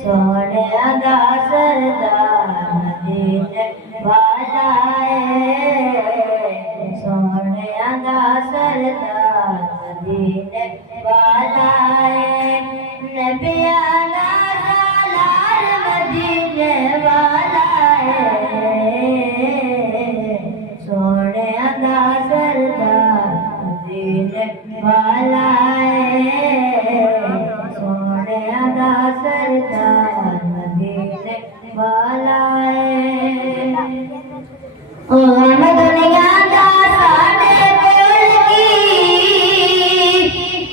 सोने दा सरदार मदीने वाला है। सोने दा सरदार मदीने वाला है। नबिया दा सालार मदीने वाला है। सोने दा सरदार मदीने वाला है। सोने दा सरदार मदीने वाला है। दुनिया दा साडे कोल की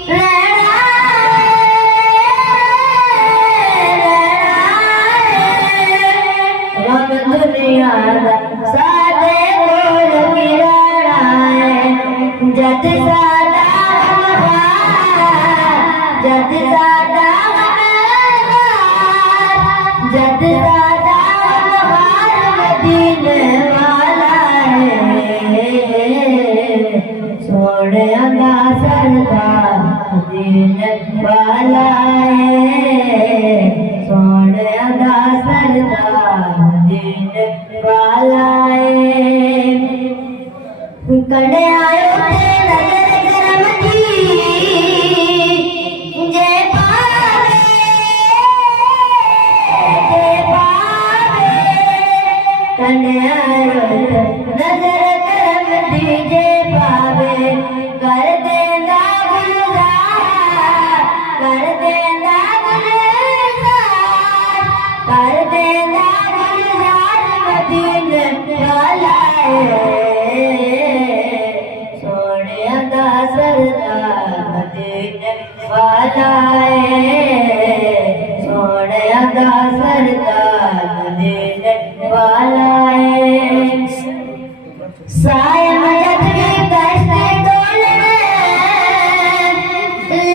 रहना है। दुनिया दा साडे कोल की रहना है। जद साडा जद साडा जद साडा मदीने वाला है। सोने दा सरदार मदीने वाला है। सोने दा सरदार मदीने वाला है। कड़े आयो नजर करम दीजे पावे कर देना गुलजार कर देना गुलजार कर देना गुलजार मदीने वाला है। सोने दा सरदार मदीने वाला है। सोने दा सरदार मदीने वाला है।